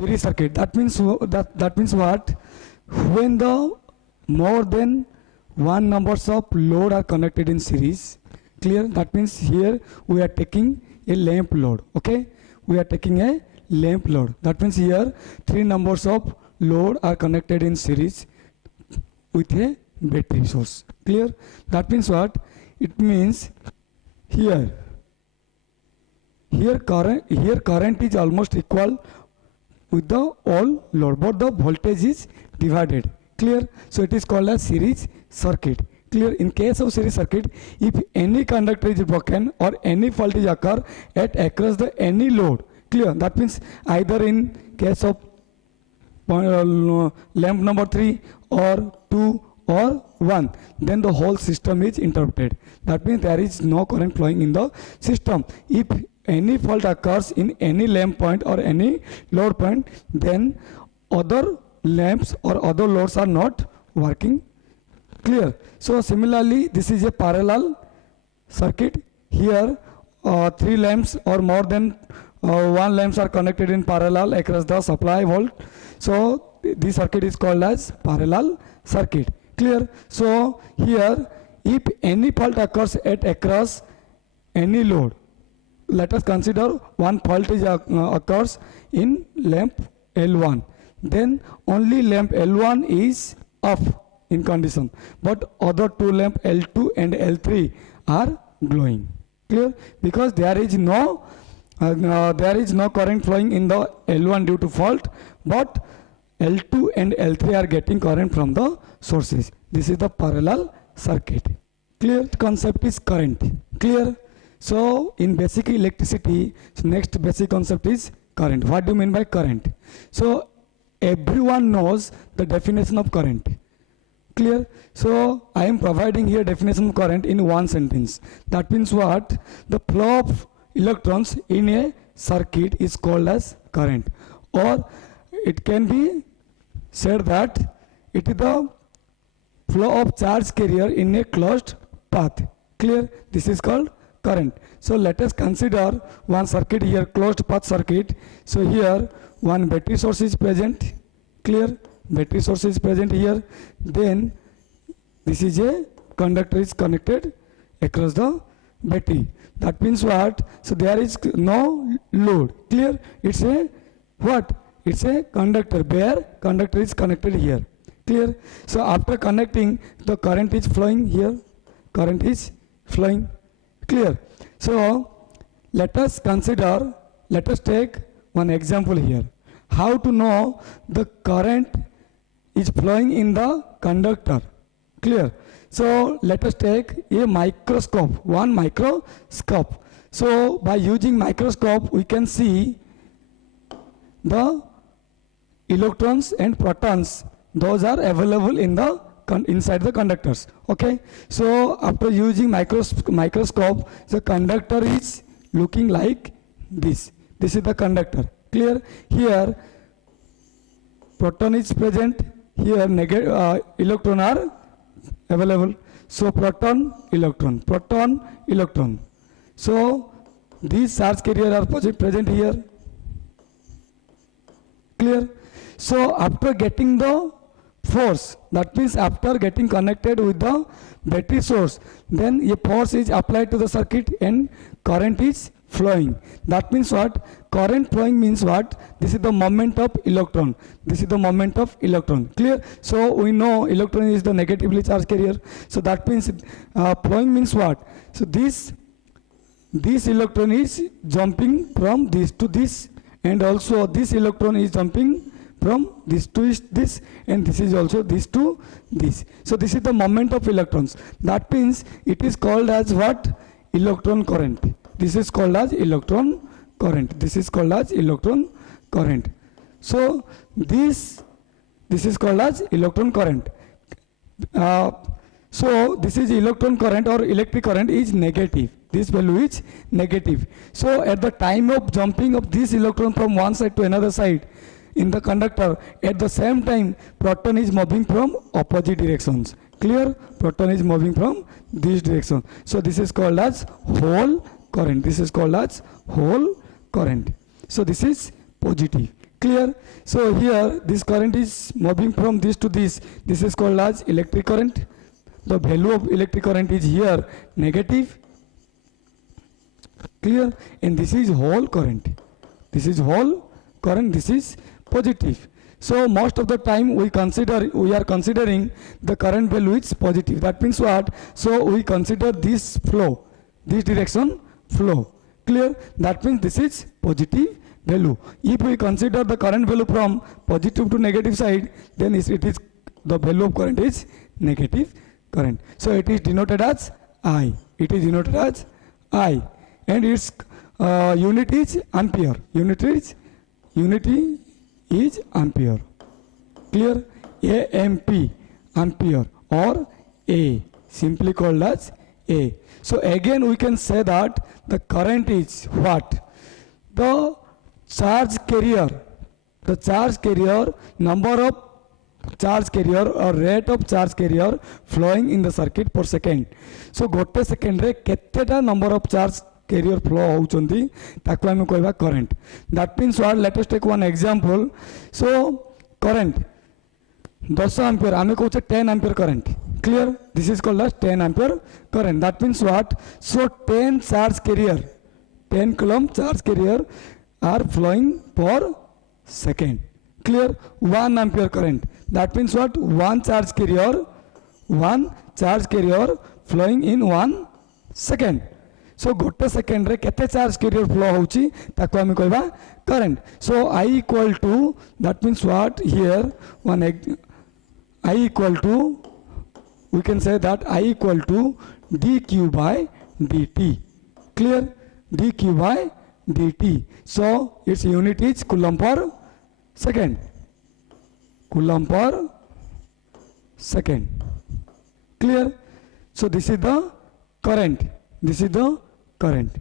series circuit. That means that means what? When the more than one numbers of load are connected in series. Clear? That means here we are taking a lamp load. Okay, we are taking a lamp load. That means here three numbers of load are connected in series with a battery source. Clear? That means what? It means here current is almost equal with the all load, but the voltage is divided. Clear? So it is called as series circuit. Clear? In case of series circuit, if any conductor is broken or any fault is occur at across the any load. Clear? That means either in case of lamp number 3 or 2 or 1, then the whole system is interrupted. That means there is no current flowing in the system. If any fault occurs in any lamp point or any load point, then other lamps or other loads are not working. Clear? So similarly, this is a parallel circuit. Here three lamps or more than one lamps are connected in parallel across the supply volt. So this circuit is called as parallel circuit. Clear? So here if any fault occurs at across any load, let us consider one fault is occurs in lamp L1, then only lamp L1 is off in condition, but other two lamp L2 and L3 are glowing. Clear? Because there is no current flowing in the L1 due to fault, but L2 and L3 are getting current from the sources. This is the parallel circuit. Clear? Concept is current. Clear? So in basic electricity, next basic concept is current. What do you mean by current? So everyone knows the definition of current. Clear? So I am providing here definition of current in one sentence. That means what? The flow of electrons in a circuit is called as current, or it can be said that it is the flow of charge carrier in a closed path. Clear? This is called current. So let us consider one circuit here, closed path circuit. So here one battery source is present. Clear? Battery source is present here. Then this is a conductor is connected across the battery. That means what? So there is no load. Clear? It's a what? It's a conductor where conductor is connected here. Clear? So after connecting, the current is flowing here. Current is flowing. Clear? So let us take one example here. How to know the current is flowing in the conductor. Clear? So let us take a microscope, one microscope. So by using microscope, we can see the electrons and protons. Those are available in the inside the conductors. Okay. So after using microscope, the conductor is looking like this. This is the conductor. Clear? Here proton is present. Here electron are available. So proton, electron. So these charge carrier are present here. Clear? So after getting the force, that means after getting connected with the battery source, then a force is applied to the circuit and current is flowing. That means what? Current flowing means what? This is the moment of electron. This is the moment of electron. Clear? So we know electron is the negatively charged carrier. So that means flowing means what? So this electron is jumping from this to this, and also this electron is jumping from this to this, and this is also this to this. So this is the moment of electrons. That means it is called as what? Electron current. This is called as electron current. This is called as electron current. So this is called as electron current. So this is electron current or electric current is negative. This value is negative. So at the time of jumping of this electron from one side to another side in the conductor, at the same time proton is moving from opposite directions. Clear? Proton is moving from this direction. So this is called as whole current. This is called as whole current. So this is positive. Clear? So here this current is moving from this to this. This is called as electric current. The value of electric current is here negative. Clear? And this is whole current. This is whole current. This is positive. So most of the time we are considering the current value is positive. That means what? So we consider this flow, this direction flow. Clear? That means this is positive value. If we consider the current value from positive to negative side, then it is the value of current is negative current. So it is denoted as I. It is denoted as I, and its unit is ampere. Unity is ampere. Clear? AMP, ampere, or A, simply called as A. So again we can say that the current is what? The charge carrier, number of charge carrier or rate of charge carrier flowing in the circuit per second. So गोटे second रे केतेटा number of charge carrier flow होउचंदी ताको हम कहबा current. That means what? Let us take one example. So current 10 ampere आमे कहउचे 10 ampere current. Clear? This is called as 10 ampere current. That means what? So 10 charge carrier, 10 coulomb charge carrier are flowing per second. Clear? 1 ampere current. That means what? One charge carrier flowing in 1 second. So गोटे second रे केते charge carrier flow होउची ताको हम कहबा current. So I equal to, that means what? Here I equal to, we can say that I equal to dq by dt. Clear? dq by dt. So its unit is coulomb per second. Coulomb per second. Clear? So this is the current. This is the current.